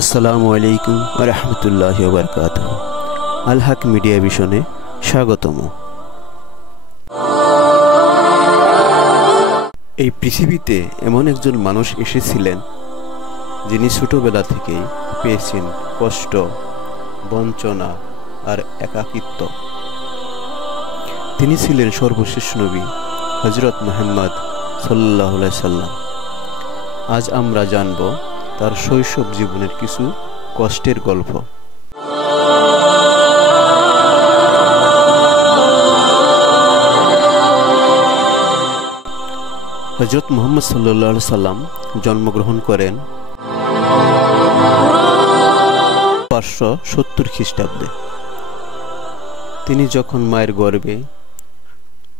আসসালামু আলাইকুম ওয়া রাহমাতুল্লাহি ওয়া বারাকাতুহু। আল হক মিডিয়া ভিশনে স্বাগতম। এই পৃথিবীতে এমন একজন মানুষ এসেছিলেন যিনি ছোটবেলা থেকেই পেয়েছেন কষ্ট, বঞ্চনা আর একাকিত্ব। তিনি ছিলেন সর্বশেষ নবী হযরত মুহাম্মদ সাল্লাল্লাহু আলাইহি সাল্লাম। আজ আমরা জানব তার শৈশব জীবনের কিছু কষ্টের গল্প। হযরত মুহাম্মদ সাল্লাল্লাহু আলাইহি সাল্লাম জন্মগ্রহণ করেন 570 খ্রিস্টাব্দে। তিনি যখন মায়ের গর্ভে,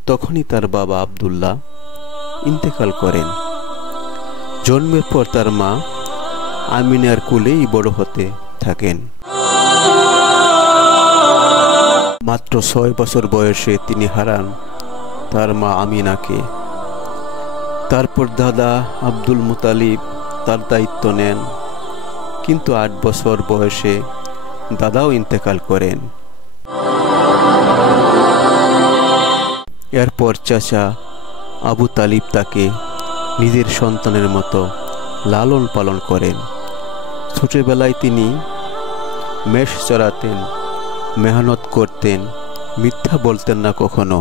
তখনই তার বাবা আব্দুল্লাহ ইন্তেকাল করেন। জন্মের পর তার মা আমিনার কোলেই বড় হতে থাকেন। মাত্র 6 বছর বয়সে তিনি হারান তার মা আমিনাকে। তারপর দাদা আব্দুল মুতালিব তার দায়িত্ব নেন, কিন্তু 8 বছর বয়সে দাদাও ইন্তেকাল করেন। এরপর চাচা আবু তালিব তাকে নিজের সন্তানের মতো লালন পালন করেন। ছোটবেলায় তিনি মেষ চড়াতেন, মেহনত করতেন, মিথ্যা বলতেন না কখনো।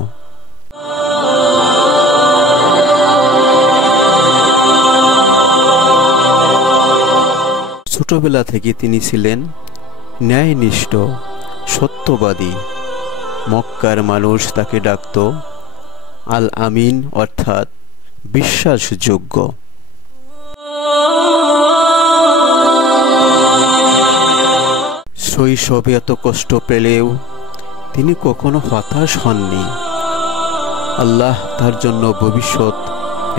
ছোটবেলা থেকে তিনি ছিলেন ন্যায়নিষ্ঠ, সত্যবাদী। মক্কার মানুষ তাকে ডাকত আল আমিন, অর্থাৎ বিশ্বাসযোগ্য। শৈশবে এত কষ্ট পেলেও তিনি কখনো হতাশ হননি। আল্লাহ তার জন্য ভবিষ্যৎ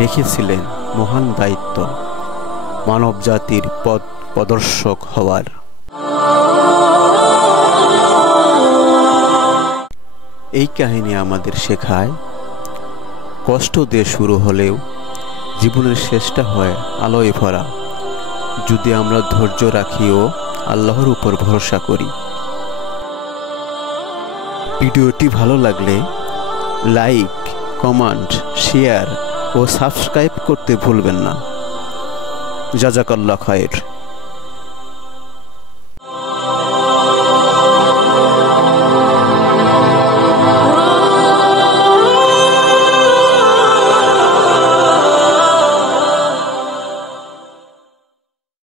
রেখেছিলেন মহান দায়িত্ব, মানব জাতির পথ প্রদর্শক হওয়ার। এই কাহিনী আমাদের শেখায়, কষ্ট দিয়ে শুরু হলেও জীবনের শেষটা হয় আলোয় ভরা, যদি আমরা ধৈর্য রাখি ও আল্লাহর উপর ভরসা করি। ভিডিওটি ভালো লাগলে লাইক, কমেন্ট, শেয়ার ও সাবস্ক্রাইব করতে ভুলবেন না। জাযাকাল্লাহ খায়ের।